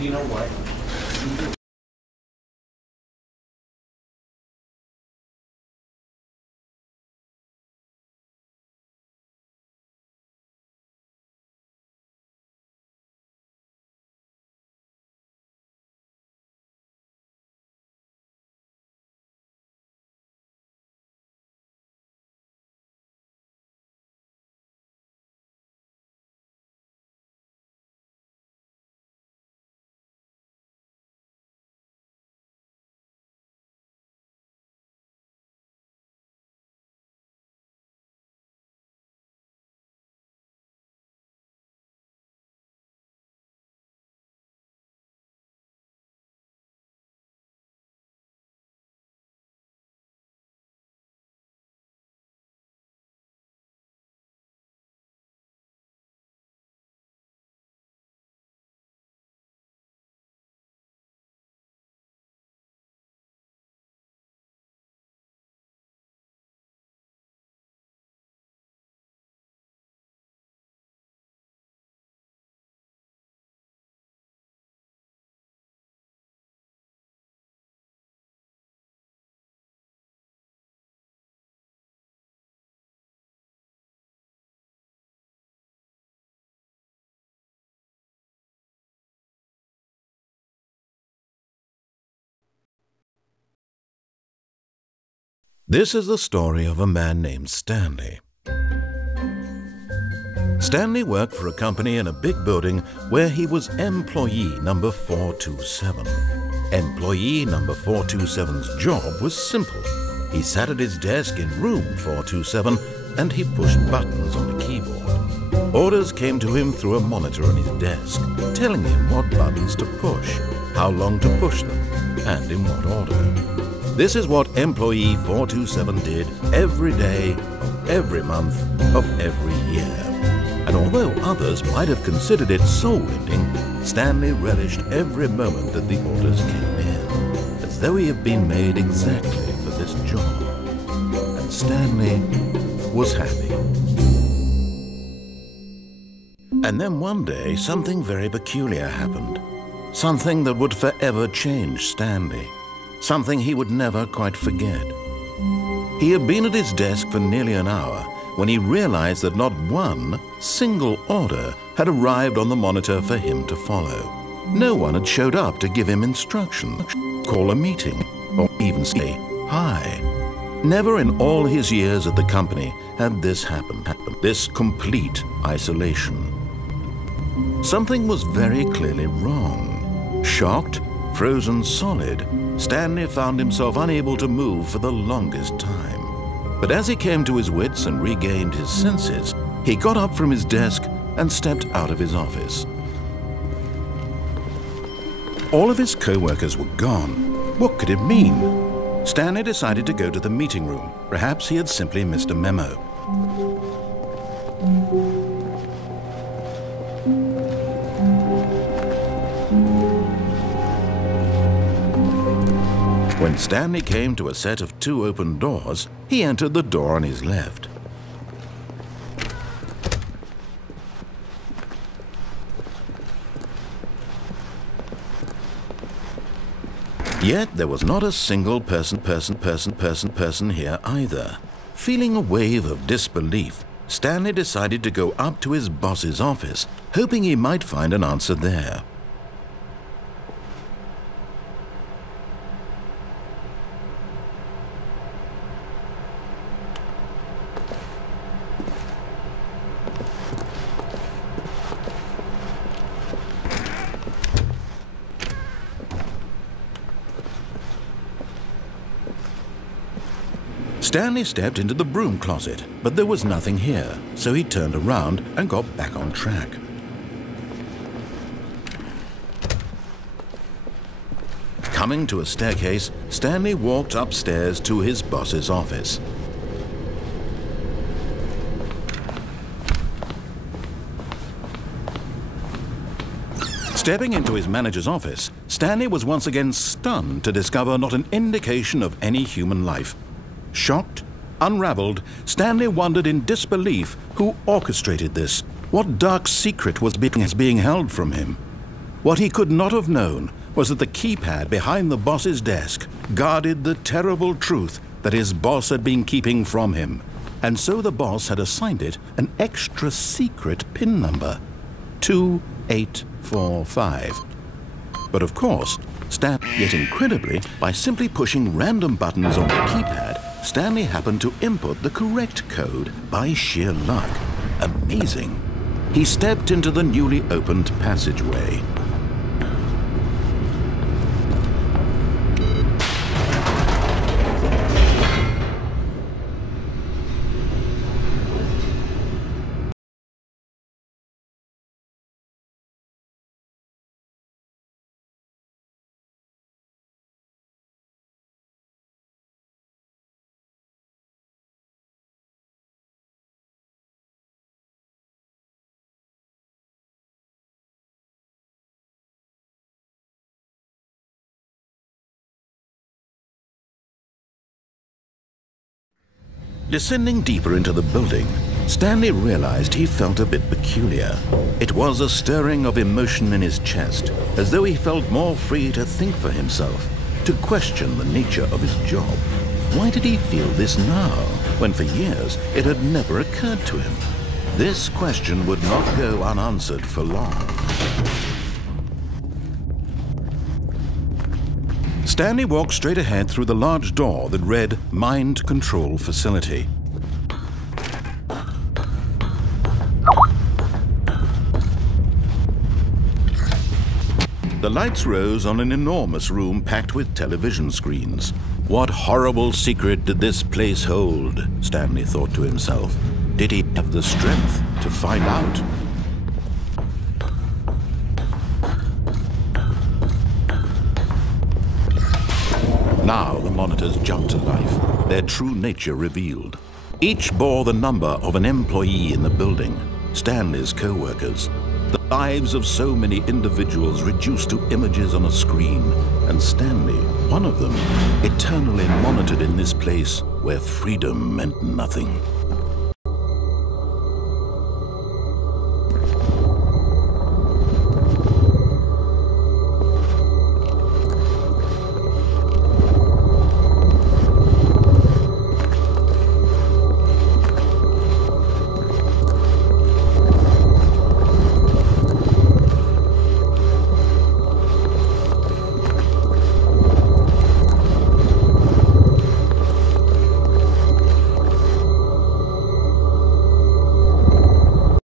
You know what? This is the story of a man named Stanley. Stanley worked for a company in a big building where he was employee number 427. Employee number 427's job was simple. He sat at his desk in room 427 and he pushed buttons on the keyboard. Orders came to him through a monitor on his desk, telling him what buttons to push, how long to push them, and in what order. This is what employee 427 did every day of every month of every year. And although others might have considered it soul-lifting, Stanley relished every moment that the orders came in, as though he had been made exactly for this job. And Stanley was happy. And then one day, something very peculiar happened. Something that would forever change Stanley. Something he would never quite forget. He had been at his desk for nearly an hour when he realized that not one single order had arrived on the monitor for him to follow. No one had showed up to give him instructions, call a meeting, or even say hi. Never in all his years at the company had this happened, this complete isolation. Something was very clearly wrong. Shocked, frozen solid, Stanley found himself unable to move for the longest time. But as he came to his wits and regained his senses, he got up from his desk and stepped out of his office. All of his co-workers were gone. What could it mean? Stanley decided to go to the meeting room. Perhaps he had simply missed a memo. When Stanley came to a set of 2 open doors, he entered the door on his left. Yet there was not a single person here either. Feeling a wave of disbelief, Stanley decided to go up to his boss's office, hoping he might find an answer there. Stanley stepped into the broom closet, but there was nothing here, so he turned around and got back on track. Coming to a staircase, Stanley walked upstairs to his boss's office. Stepping into his manager's office, Stanley was once again stunned to discover not an indication of any human life. Shocked, unraveled, Stanley wondered in disbelief who orchestrated this. What dark secret was being held from him? What he could not have known was that the keypad behind the boss's desk guarded the terrible truth that his boss had been keeping from him. And so the boss had assigned it an extra secret PIN number, 2845. But of course, yet incredibly, by simply pushing random buttons on the keypad, Stanley happened to input the correct code by sheer luck. Amazing. He stepped into the newly opened passageway. Descending deeper into the building, Stanley realized he felt a bit peculiar. It was a stirring of emotion in his chest, as though he felt more free to think for himself, to question the nature of his job. Why did he feel this now, when for years it had never occurred to him? This question would not go unanswered for long. Stanley walked straight ahead through the large door that read Mind Control Facility. The lights rose on an enormous room packed with television screens. What horrible secret did this place hold? Stanley thought to himself. Did he have the strength to find out? Now the monitors jumped to life, their true nature revealed. Each bore the number of an employee in the building, Stanley's co-workers. The lives of so many individuals reduced to images on a screen, and Stanley, one of them, eternally monitored in this place where freedom meant nothing.